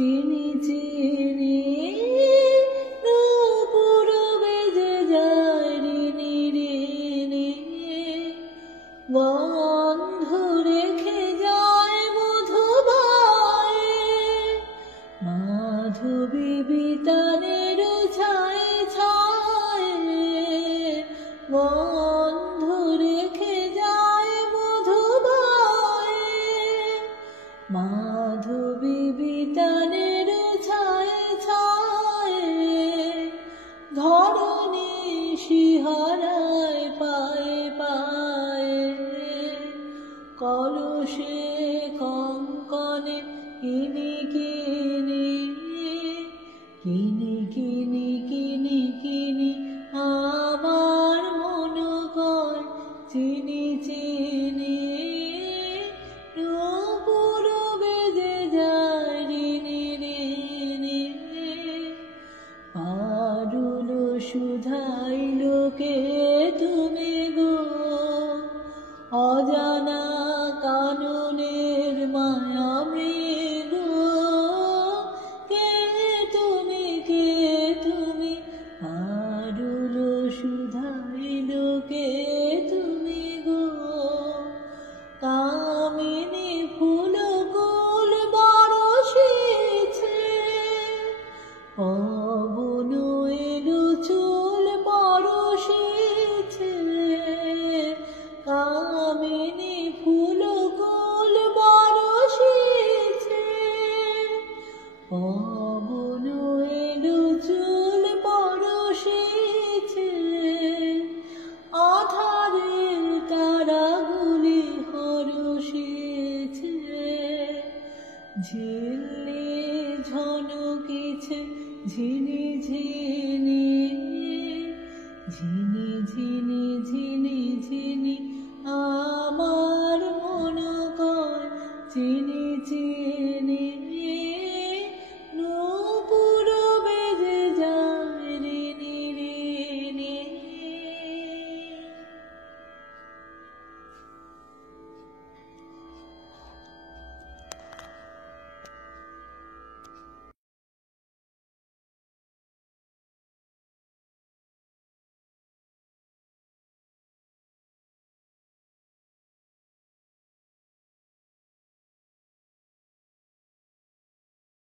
চিনি চিনি নূপুর বেজে যায় রিনি রিনি গন্ধ রেখে যায় মধুবায়ে মাধবী বিতানের ছায়ে ছায়ে গন্ধ রেখে যায় মধুবায়ে মাধবী বিতানের ছায়ে ছায়ে ধরণী শিহরায় পায়ে পায়ে কলসে কঙ্কনে কিনি কিনি কিনি কিনি কিনি কিনি আমার মন কয় চিনি চিনি নূপুর বেজে যায় রিনি রিনি পারুল শুধাইল কে তুমি গো অজানা কাননের মায়া মৃগ কে তুমি পারুল শুধাইল কে তুমি গো কামিনী ফুল কুল বরষেছে পবন এলো চুল পরশেছে কামিনী ফুল কুল বরষেছে পবন এলো চুল পরশেছে আধারের তারাগুলি হরষেছে ঝিল্লি ঝনকেছে ঝিনি ঝিনি ঝিনি ঝিনি